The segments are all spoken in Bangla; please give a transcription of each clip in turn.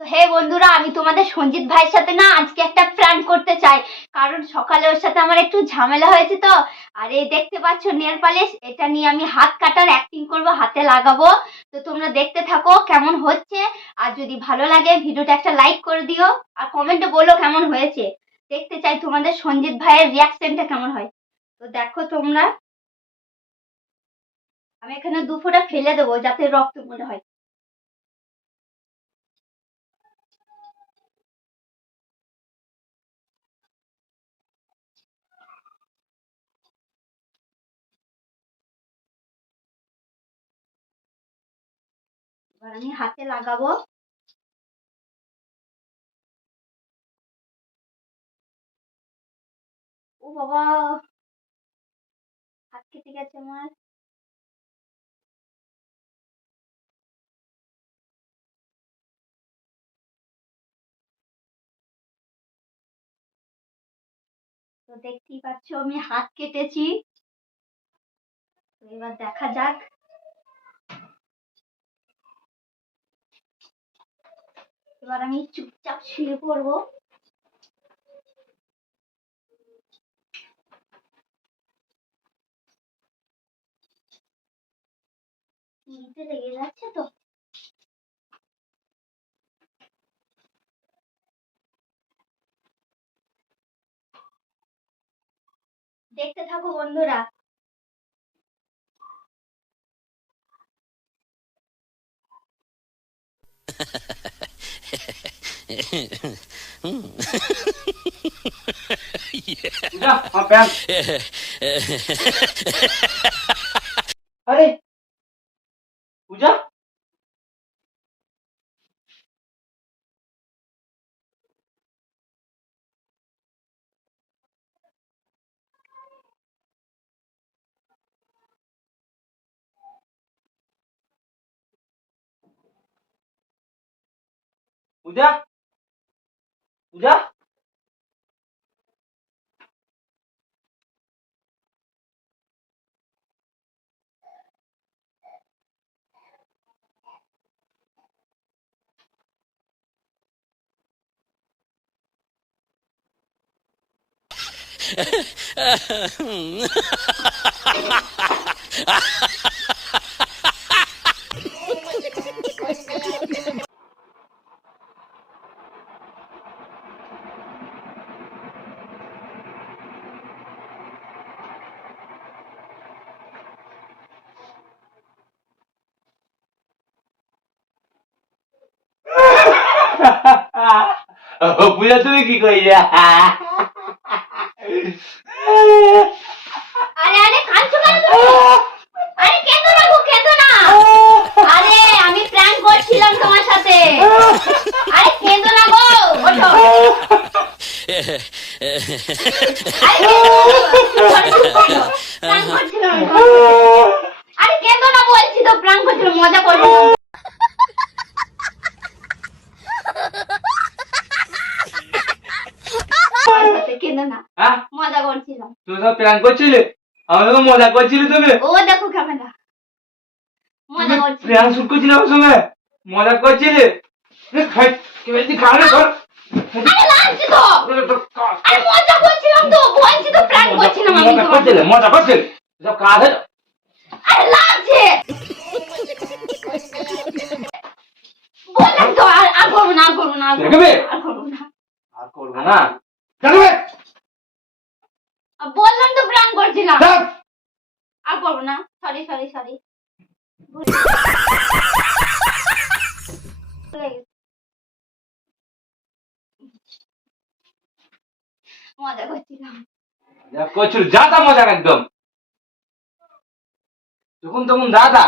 তো হে বন্ধুরা, আমি তোমাদের সঞ্জিত ভাইয়ের সাথে না আজকে একটা প্র্যাঙ্ক করতে চাই। কারণ সকালে ওর সাথে আমার একটু ঝামেলা হয়েছে তো। আর এই দেখতে পাচ্ছ নেল পালিশ, এটা নিয়ে আমি হাত কাটার অ্যাক্টিং করব, হাতে লাগাবো। তো তোমরা দেখতে থাকো কেমন হচ্ছে। আর যদি ভালো লাগে, ভিডিওটা একটা লাইক করে দিও। আর কমেন্টে বলো কেমন হয়েছে। দেখতে চাই তোমাদের সঞ্জিত ভাইয়ের রিয়াকশনটা কেমন হয়। তো দেখো তোমরা। আমি এখানে দু ফোঁটা ফেলে দেবো যাতে রক্ত মনে হয়। এবার আমি হাতে লাগাবো। ও বাবা! হাত কেটে গেছে আমার। তো দেখতেই পাচ্ছ আমি হাত কেটেছি। এবার দেখা যাক এবার আমি চুপচাপ শুয়ে পড়ব। নিতে লেগে যাচ্ছে তো। দেখতে থাকো বন্ধুরা। जा हाँ पैन अरे पूजा पूजा যা Ha ha ha ha ha! পূজা তুমি? কি কইলে আরে আরে না? আরে, আমি প্র্যাঙ্ক করছিলাম তোমার সাথে। তো? প্র্যাঙ্ক করছিলাম, মজা করব কেঁদো না। মজা করছিলাম। তুমি সব প্ল্যান করছিলে? আমি তো মজা করছিলে তুমি। ও দেখো ক্যামেরা মজা করছি প্ল্যান শুট করছিলে আমার সঙ্গে? মজা করছিলে? খাই কি বলছি খাবে তোর আরে লাগছে তো। আরে মজা করছিলাম তো। বলছি তো প্র্যাঙ্ক করছিলাম আমি মজা করছিলে মজা করছিলে? সব কাজ আরে লাগছে বললাম তো আর আর করব না আর করব না আর করব দেখবে? না, আর করব না। আর করব না দেখবে আর বললাম তো করছিলাম। আর করব না। সরি সরি সরি মজা করছিলাম। মজা একদম। যখন তখন দাদা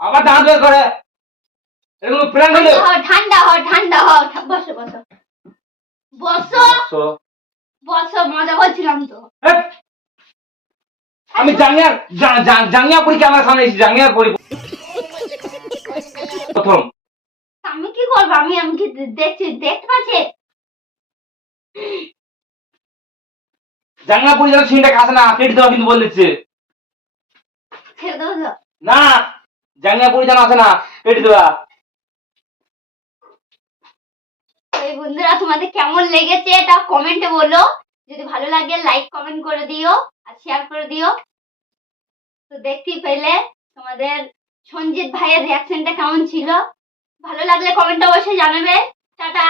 আবার দাঁত বের করে। এরকম হলো। ঠান্ডা হ ঠান্ডা হ ঠা- বসো। বসো? বসো। বসো মজা করছিলাম তো। আমি জাঙ্গিয়ার জাঙ্গিয়া পরি ক্যামেরা সামনে এসেছি জাঙ্গিয়ার পরি প্রথম। আমি কি করব? আমি আমি কি দেখছি দেখতে পাচ্ছি? জাঙ্গিয়া পরি যেন ছিনটা খাসে না কেটে দেওয়া কিন্তু বলে দিচ্ছে। ছেড়ে দেবো তো না জাঙ্গিয়া পরি যেন আসে না কেটে দেওয়া। ওই বন্ধুরা, তোমাদের কেমন লেগেছে এটা কমেন্টে বলো। যদি ভালো লাগে লাইক কমেন্ট করে দিও আর শেয়ার করে দিও। তো দেখতেই পেলে তোমাদের সঞ্জিত ভাইয়ের রিয়াকশনটা কেমন ছিল? ভালো লাগলে কমেন্ট অবশ্যই জানাবে। টাটা।